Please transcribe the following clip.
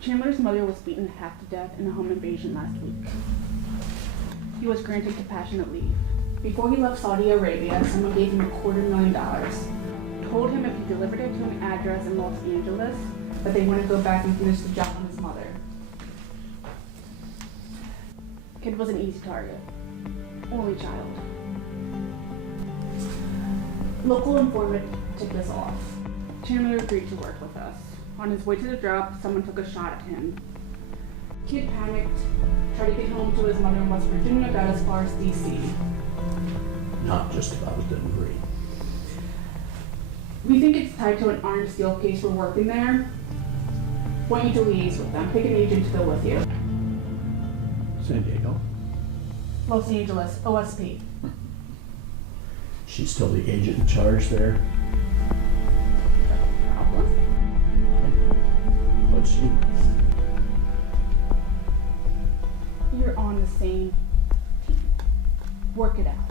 Chandler's mother was beaten half to death in a home invasion last week. He was granted compassionate leave. Before he left Saudi Arabia, someone gave him $250,000. Told him if he delivered it to an address in Los Angeles, that they wouldn't go back and finish the job on his mother. Kid was an easy target. Only child. Local informant tipped us off. Chandler agreed to work with us. On his way to the drop, someone took a shot at him. Kid panicked, tried to get home to his mother in West Virginia, got as far as DC. Not just about a delivery. We think it's tied to an armed steel case we're working there. Want you to liaise with them. Pick an agent to go with you. San Diego? Los Angeles, OSP. She's still the agent in charge there? Problem? But she... You're on the same team. Work it out.